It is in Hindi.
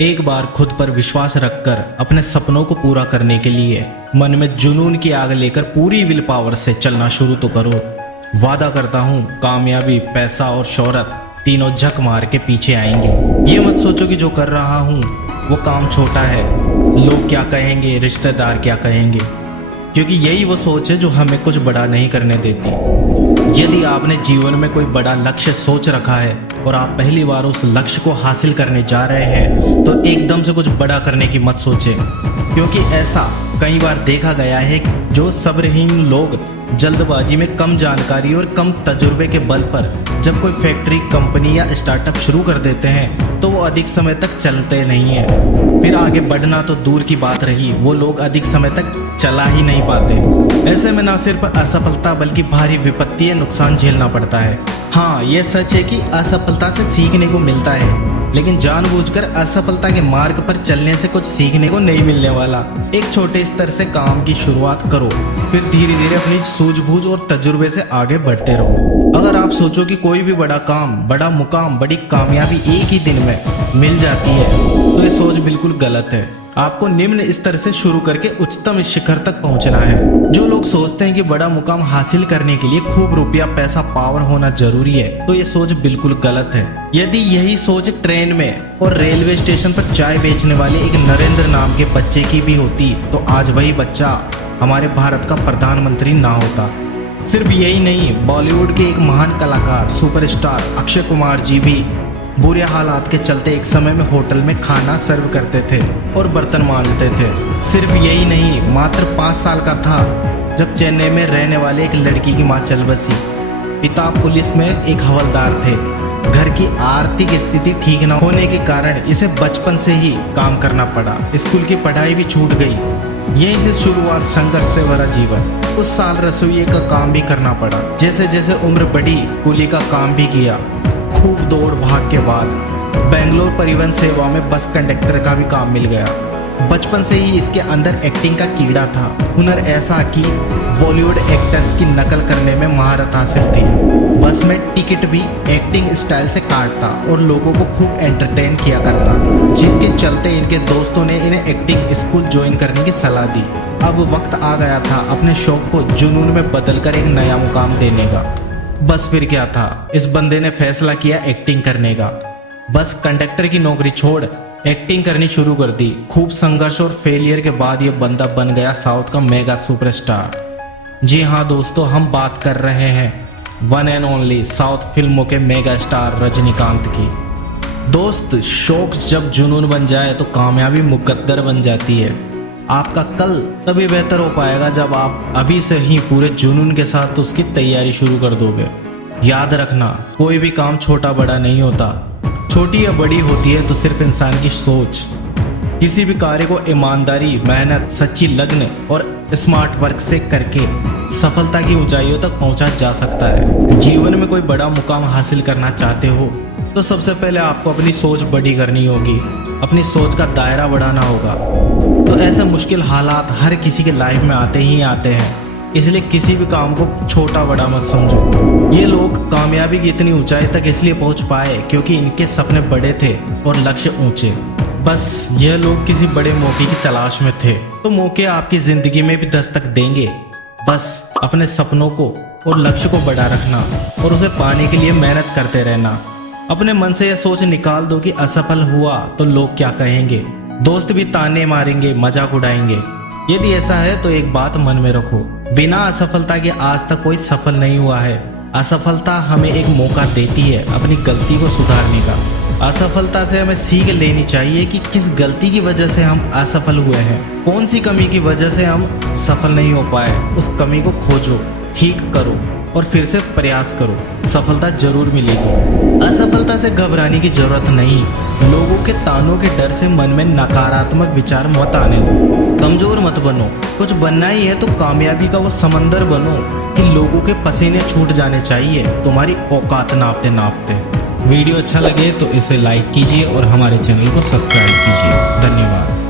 एक बार खुद पर विश्वास रखकर अपने सपनों को पूरा करने के लिए मन में जुनून की आग लेकर पूरी विल पावर से चलना शुरू तो करो। वादा करता हूँ कामयाबी, पैसा और शोहरत तीनों झक मार के पीछे आएंगे। ये मत सोचो कि जो कर रहा हूँ वो काम छोटा है, लोग क्या कहेंगे, रिश्तेदार क्या कहेंगे, क्योंकि यही वो सोच है जो हमें कुछ बड़ा नहीं करने देती। यदि आपने जीवन में कोई बड़ा लक्ष्य सोच रखा है और आप पहली बार उस लक्ष्य को हासिल करने जा रहे हैं तो एकदम से कुछ बड़ा करने की मत सोचें, क्योंकि ऐसा कई बार देखा गया है जो सब्रहीन लोग जल्दबाजी में कम जानकारी और कम तजुर्बे के बल पर जब कोई फैक्ट्री, कंपनी या स्टार्टअप शुरू कर देते हैं तो वो अधिक समय तक चलते नहीं है। फिर आगे बढ़ना तो दूर की बात रही, वो लोग अधिक समय तक चला ही नहीं पाते। ऐसे में न सिर्फ असफलता बल्कि भारी विपत्ति या नुकसान झेलना पड़ता है। हाँ, ये सच है कि असफलता से सीखने को मिलता है, लेकिन जानबूझकर असफलता के मार्ग पर चलने से कुछ सीखने को नहीं मिलने वाला। एक छोटे स्तर से काम की शुरुआत करो, फिर धीरे धीरे अपनी सूझबूझ और तजुर्बे से आगे बढ़ते रहो। अगर आप सोचो कि कोई भी बड़ा काम, बड़ा मुकाम, बड़ी कामयाबी एक ही दिन में मिल जाती है तो ये सोच बिल्कुल गलत है। आपको निम्न स्तर से शुरू करके उच्चतम शिखर तक पहुंचना है। जो लोग सोचते हैं कि बड़ा मुकाम हासिल करने के लिए खूब रुपया, पैसा, पावर होना जरूरी है तो ये सोच बिल्कुल गलत है। यदि यही सोच ट्रेन में और रेलवे स्टेशन पर चाय बेचने वाले एक नरेंद्र नाम के बच्चे की भी होती तो आज वही बच्चा हमारे भारत का प्रधानमंत्री ना होता। सिर्फ यही नहीं, बॉलीवुड के एक महान कलाकार, सुपरस्टार अक्षय कुमार जी भी बुरे हालात के चलते एक समय में होटल में खाना सर्व करते थे और बर्तन मांजते थे। सिर्फ यही नहीं, मात्र 5 साल का था जब चेन्नई में रहने वाले एक लड़की की मां चल बसी। पिता पुलिस में एक हवलदार थे। घर की आर्थिक स्थिति ठीक न होने के कारण इसे बचपन से ही काम करना पड़ा। स्कूल की पढ़ाई भी छूट गई। यहीं से शुरुआत संघर्ष से भरा जीवन। उस साल रसोई का काम भी करना पड़ा। जैसे जैसे उम्र बढ़ी कुली का काम भी किया। खूब दौड़ भाग के बाद बेंगलोर परिवहन सेवा में बस कंडक्टर का भी काम मिल गया। बचपन से ही इसके अंदर एक्टिंग का कीड़ा था। हुनर ऐसा कि बॉलीवुड एक्टर्स की नकल करने में महारत हासिल थी। बस में टिकट भी एक्टिंग स्टाइल से काटता और लोगों को खूब एंटरटेन किया करता, जिसके चलते इनके दोस्तों ने इन्हें एक्टिंग स्कूल ज्वाइन करने की सलाह दी। अब वक्त आ गया था अपने शौक को जुनून में बदलकर एक नया मुकाम देने का। बस फिर क्या था, इस बंदे ने फैसला किया एक्टिंग करने का। बस कंडक्टर की नौकरी छोड़ एक्टिंग करनी शुरू कर दी। खूब संघर्ष और फेलियर के बाद ये बंदा बन गया साउथ का मेगा सुपरस्टार। जी हाँ दोस्तों, हम बात कर रहे हैं वन एंड ओनली साउथ फिल्मों के मेगा स्टार रजनीकांत की। दोस्त, शौक जब जुनून बन जाए तो कामयाबी मुकद्दर बन जाती है। आपका कल तभी बेहतर हो पाएगा जब आप अभी से ही पूरे जुनून के साथ उसकी तैयारी शुरू कर दोगे। याद रखना, कोई भी काम छोटा बड़ा नहीं होता, छोटी या बड़ी होती है तो सिर्फ इंसान की सोच। किसी भी कार्य को ईमानदारी, मेहनत, सच्ची लगन और स्मार्ट वर्क से करके सफलता की ऊंचाइयों तक पहुंचा जा सकता है। जीवन में कोई बड़ा मुकाम हासिल करना चाहते हो तो सबसे पहले आपको अपनी सोच बड़ी करनी होगी, अपनी सोच का दायरा बढ़ाना होगा। तो ऐसे मुश्किल हालात हर किसी के लाइफ में आते ही आते हैं, इसलिए किसी भी काम को छोटा बड़ा मत समझो। ये लोग कामयाबी की इतनी ऊंचाई तक इसलिए पहुंच पाए क्योंकि इनके सपने बड़े थे और लक्ष्य ऊंचे। बस यह लोग किसी बड़े मौके की तलाश में थे, तो मौके आपकी जिंदगी में भी दस्तक देंगे। बस अपने सपनों को और लक्ष्य को बड़ा रखना और उसे पाने के लिए मेहनत करते रहना। अपने मन से यह सोच निकाल दो कि असफल हुआ तो लोग क्या कहेंगे, दोस्त भी ताने मारेंगे, मजाक उड़ाएंगे। यदि ऐसा है तो एक बात मन में रखो, बिना असफलता के आज तक कोई सफल नहीं हुआ है। असफलता हमें एक मौका देती है अपनी गलती को सुधारने का। असफलता से हमें सीख लेनी चाहिए कि किस गलती की वजह से हम असफल हुए हैं, कौन सी कमी की वजह से हम सफल नहीं हो पाए। उस कमी को खोजो, ठीक करो और फिर से प्रयास करो, सफलता जरूर मिलेगी। असफलता से घबराने की जरूरत नहीं। लोगों के तानों के डर से मन में नकारात्मक विचार मत आने दो। कमजोर मत बनो। कुछ बनना ही है तो कामयाबी का वो समंदर बनो कि लोगों के पसीने छूट जाने चाहिए तुम्हारी औकात नापते नापते। वीडियो अच्छा लगे तो इसे लाइक कीजिए और हमारे चैनल को सब्सक्राइब कीजिए। धन्यवाद।